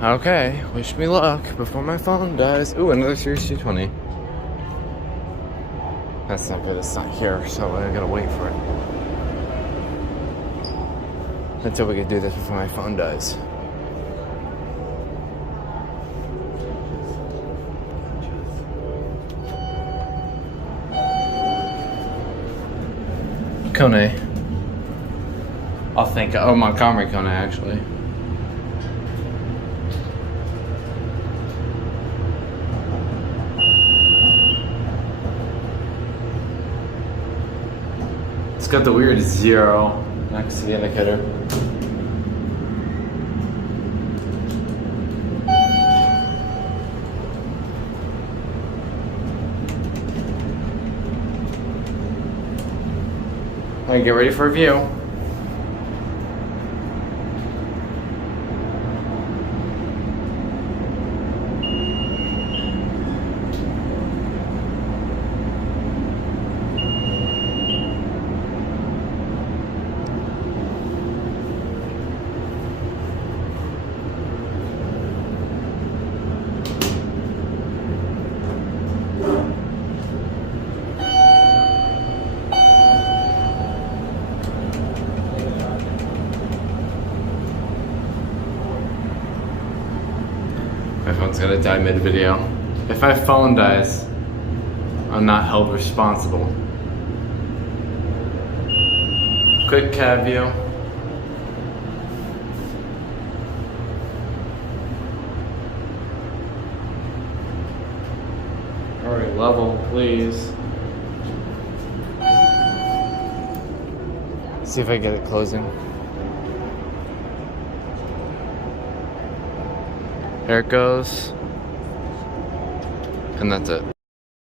Okay, wish me luck before my phone dies. Ooh, another Series 220. That's not good, it's not here, so I gotta wait for it. Until we can do this before my phone dies. KONE. I'll think. Oh, Montgomery KONE, actually. It's got the weird 0 next to the indicator. Alright, get ready for a view. My phone's gonna die mid-video. If my phone dies, I'm not held responsible. Quick cab view. Alright, level, please. See if I get it closing. There it goes. And that's it.